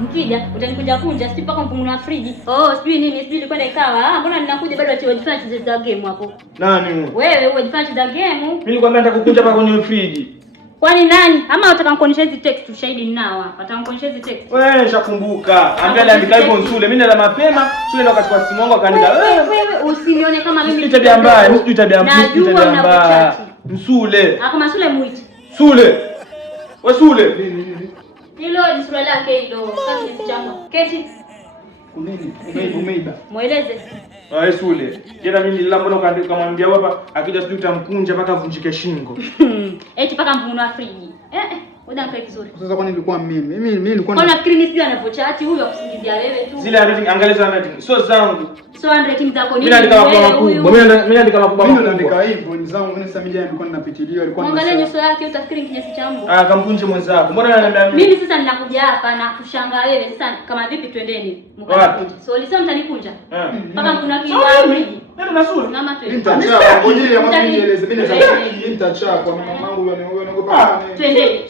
Nikija utanikuja kunja sijui paka mfungu na friji. Oh, sijui nini, sijui ilikuwa ikawa. Mbona ninakuja bado wajifanya cheza game hapo. Nani? Wewe wajifanya cheza game. Mimi nilikwambia nitakukunja paka kwenye friji. Kwani nani? Ama wataka nikuonyesha hizi text ushahidi ninao hapa. Wataka nikuonyesha hizi text. Wewe nishakumbuka. Ambia niandika hivyo Nsule. Mimi nenda mapema, Nsule ndo akachukua simu yangu akaandika. Wewe usinione kama mimi ni tabia mbaya, mimi tabia mbaya. Nsule. Kama Sule muite. Sule. Wewe Sule. Hilo ni sura lake hilo. Sasa ni changu. Keti. Kunini? Umeiba. Mueleze. Wewe Sule. Jana mimi nililambo kaandika kamwambia hapa akija sijui utamkunja mpaka avunjike shingo. Eti paka mvunua friji. Ngoja nikae vizuri. Sasa kwani nilikuwa mimi nilikuwa na nafikiri mimi sijui anapochati huyu akusingizia wewe tu. Zile handwriting angalia handwriting. Sio zangu. So handwriting zako nini? Mimi naandika makubwa. Mimi naandika makubwa. Mimi naandika hivyo ni zangu mimi familia nilikuwa ninapitilia alikuwa angalia nyuso yake utafikiri kinyesi changu. Kamkunje mwenzako. Mbona ananiambia mimi sasa ninakuja hapa na kushangaa wewe sasa kama vipi twendeni? Mkakunje. So ulisema mtanikunja? Mpaka kuna kiwa friji. Nenda na Sule. Mama twende. Nitachapa ngojea mama nieleze. Mimi nitachapa kwa mama yangu anaogopa. Twendeni.